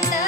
na na